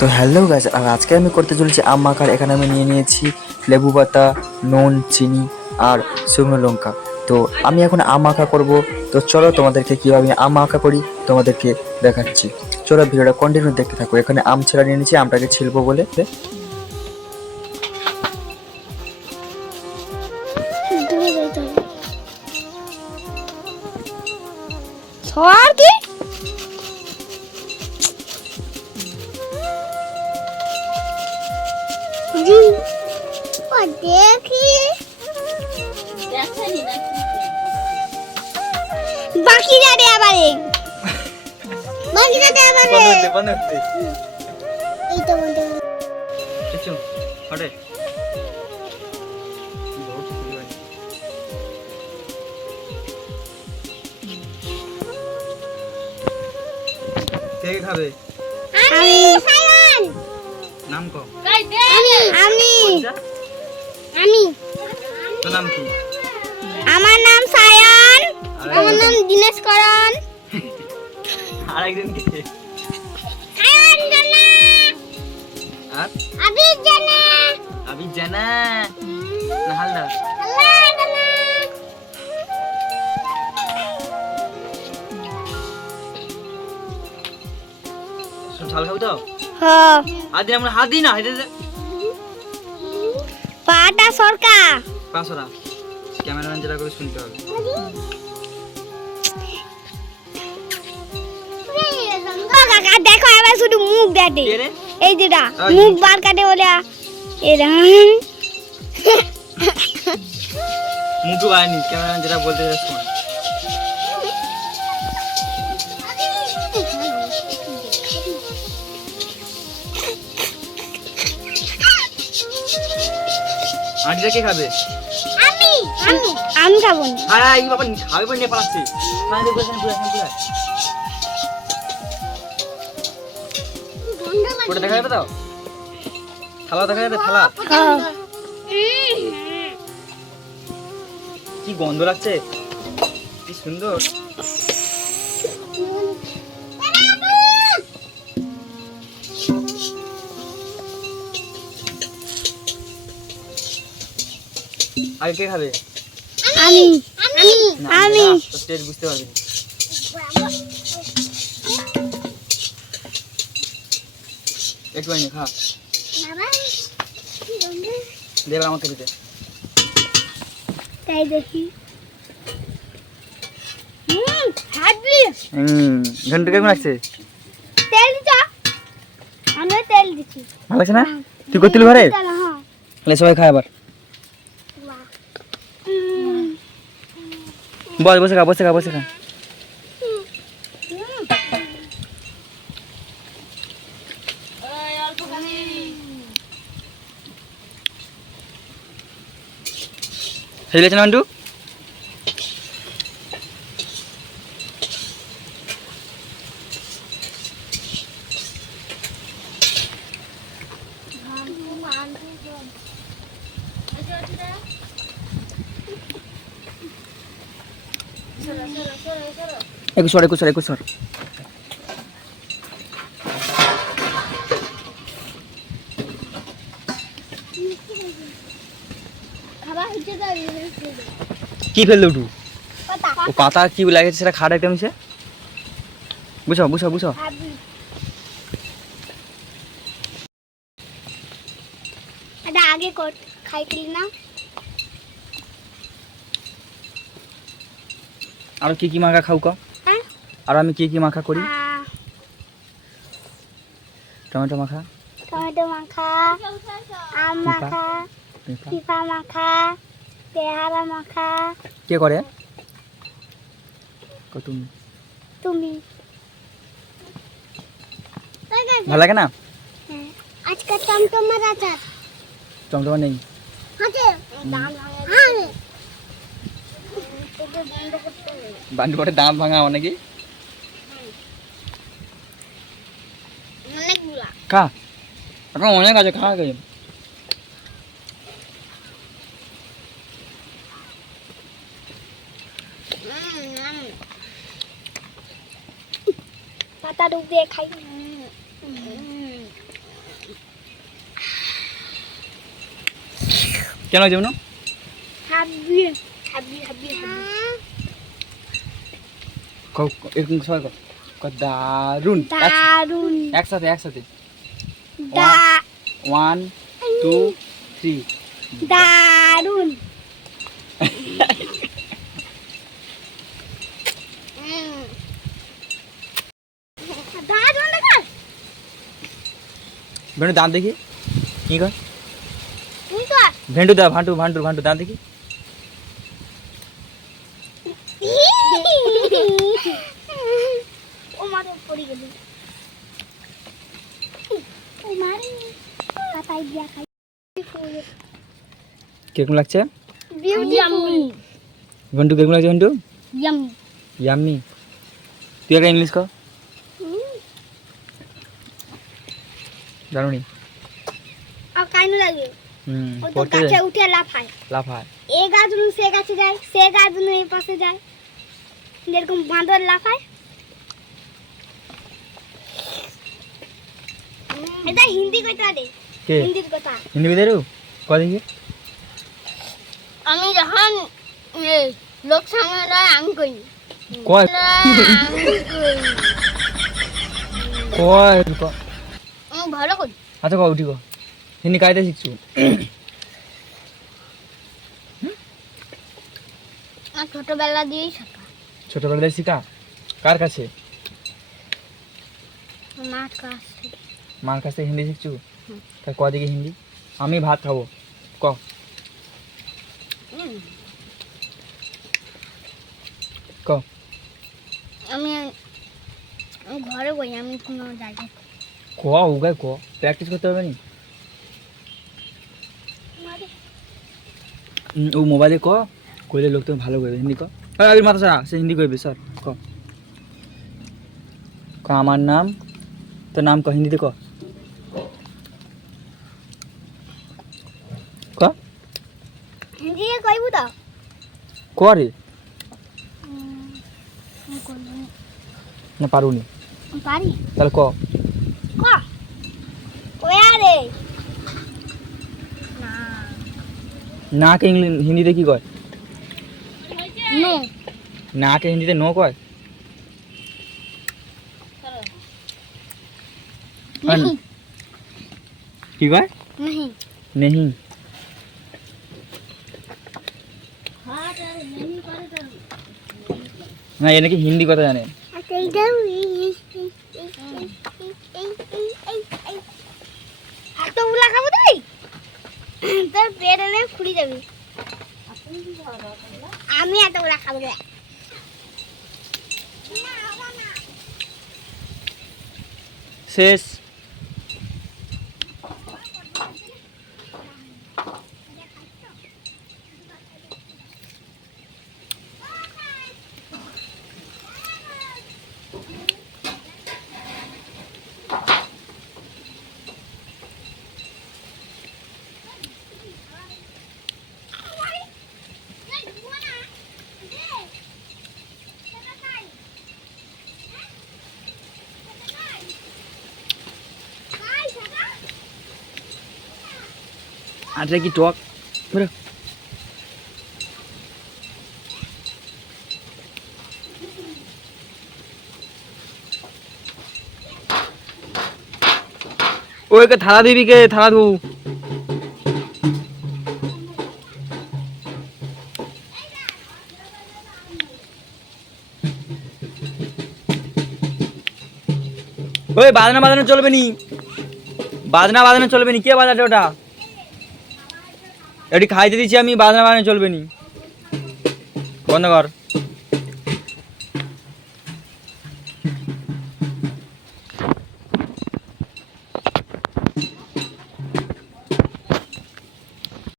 তো hello guys, আর আজকে আমি করতে চলেছি আম মাখার। এখানে আমি নিয়ে নিয়েছি লেবু পাতা, নুন, চিনি আর শুকনো লঙ্কা। তো আমি এখন আম মাখা করব। তো চলো তোমাদেরকে কীভাবে আমি আম মাখা করি তোমাদেরকে দেখাচ্ছি। চলো ভিডিওটা কন্টিনিউ দেখতে থাকো। এখানে আম ছেলা নিয়ে নিয়েছি, আমটাকে ছিলবো বলে। বাকিটা দে আবারে এই তো বন্ধ কে খাবে? আমি সায়ন নাম কও। আমি আমি তো নাম কি? আমার নাম সায়ন। আমার নাম দিনেশ করণ। আরেকজন কে? সায়ন জানা আর আবি জানা আবি জানা না হালদার। আল্লাহ জানা ঝাল খাবো তো? হ্যাঁ আদি আমরা হাত দিই না, হেঁটে পাটা সরকার পাঁচরা ক্যামেরাম্যান যেটা করে শুনতে হবে। কাকা দেখো এবার শুধু মুখ দেখে কে রে? এই যেটা ওই। মুখ বার কাটে বলে এরা মুখু বায়নি, ক্যামেরাম্যান যেটা বলতে চাই শোন। আন্টিটা কে খাবে? আমি আমি আমি খাবো না হ্যাঁ এই বাবা খাবে বলে নিয়ে পালাচ্ছে। মানে দেখো এখানে পুরো ওটা দেখা যাবে তো? থালা দেখা যাবে? থালা কি গন্ধ লাগছে, কি সুন্দর। আগে কে খাবে? আমি আমি না, আমি না, তো টেস্ট বুঝতে পারবি না। একটু আইনি খা, দেবে আমাকে দিতে। তাই দেখি হাবি ঘন্টা কেমন লাগছে? তেল দিছা আমি তেল দিছি ভালো লাগছে না? তুই করতিল ঘরে? হ্যাঁ তাহলে সবাই খায় আবার। বস, বসে খা, বসে খা, বসে খা। হেলে না আন্টু? একুশ সর। কি ফেললো উঠু? ও পাতা কি লাগেছে সেটা খাট আইটেম সে বুঝো। এটা আগে কর খাইছিলি না আর কি মাখা খাও কা? হ্যাঁ আর আমি কি মাখা করি? টমেটো মাখা, টমেটো মাখা আম মাখা পিপা মাখা পেয়ারা মাখা কে করে? তুমি। তুমি ভালো লাগে না? আজকে টমটমার আচার টমটমা নেই। আছে বান্ডু পরে দাঁত ভাঙা অনেকে অনেকগুলা খা, এখন অনেক আছে, খা গে। পাতা ডুব দিয়ে খাই কেন যেমন হাবি হাবি হাবি এরকম সবাই দারুন দারুন একসাথে দা 1 2 3 দারুন দারুন দেখা ভেন্টু দাঁত দেখি কি কর তুই তো ভেন্টু দা ভান্টু দাঁত দেখি ও মারে পড়ে গেল ও মারে পাতাই দিয়া খাই কিরকম লাগছে বিউটিফুল ভেন্টু কিরকম লাগছে ভেন্টু ইয়ামি ইয়াম্মি তুই একটা ইংলিশ কর জানুনি আর কাইনু লাগে ও তো পড়তে গাছে উঠে লাফায় লাফায় এই গাছগুলো সে গাছে যায় সে গাছগুলো এই পাশে যায় যেরকম বাঁদর লাফায় এটা হিন্দি কইতা রে কে হিন্দির কথা হিন্দি বিদেরু কয় দেখি আমি যখন লোক সামনে রয় আমি কই কয় কয় আমি ভালো কই আচ্ছা কও উঠি কও হিন্দি কাইতে শিখছু আর ছোটবেলা দিয়েই শেখা ছোটবেলায় শিখা কার কাছে মার কাছ থেকে মার কাছ থেকে হিন্দি শিখছু তা ক দেখি হিন্দি আমি ভাত খাবো ক ক আমি আমি ঘরে বই আমি কোনো জায়গায় ক উগায় ক প্র্যাকটিস করতে হবে নি ও মোবাইলে ক কইলে লোক তুমি ভালো করবে হিন্দি ক আবির মাথা সারা সে হিন্দি কইবে স্যার ক ক আমার নাম তোর নাম ক হিন্দিতে ক ক হিন্দি কইবো তো ক রে না পারুনি পারি তাহলে ক ক কয়া রে না না কে ইংলিশ হিন্দিতে কি কয় নো না কে হিন্দিতে নো কয় नहीं কি কয় नहीं নেহি না এ নাকি হিন্দি কথা জানে এতগুলা খাবো তুই তোর পেট এনে ফুলি যাবি আমি এতগুলা খাবো রে শেষ আচ্ছা কি টক বড় ওই কে থালা দিবি কে থালা ধু ওই বাজনা চলবে নি বাজনা চলবে নি কে বাজাচ্ছে ওটা এটি খাইতে দিচ্ছি আমি বাজনা চলবে নি বন্ধ কর